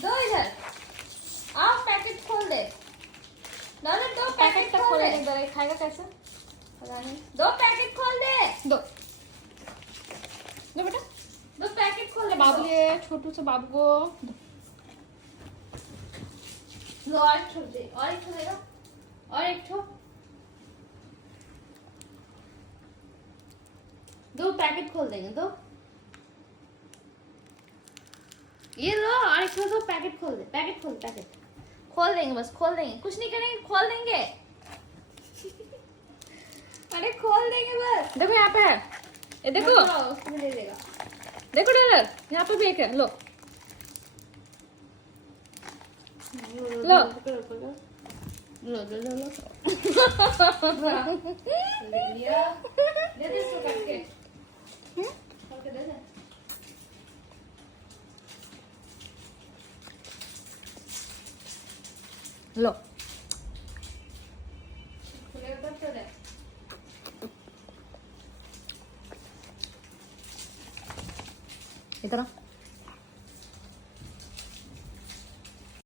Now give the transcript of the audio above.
दो इधर आओ, पैकेट खोल दे। नॉलेज दो पैकेट खोल दे। इधर खाएगा कैसे पता नहीं। दो पैकेट खोल दे। दो दो बेटा, दो पैकेट खोल दे। बाबू ये छोटू से बाबू को लो और एक छोड़ दे, और एक छोड़ेगा, और एक छोड़। दो पैकेट खोल देंगे, दो ये लो, और एक छोड़ दो, पैकेट खोल दे, पैकेट खोल, पैकेट खोल देंगे, बस खोल देंगे, कुछ नहीं करेंगे, खोल देंगे। अरे खोल देंगे बस। देखो यहाँ पे है, ये देखो उसमें दे देगा। देखो डॉलर यहाँ पे भी एक है, लो लो लो लो लो लो। ले लिया, दे दे इसको काट के, काट के दे दे। लो खुलेगा तब तो दे। इतना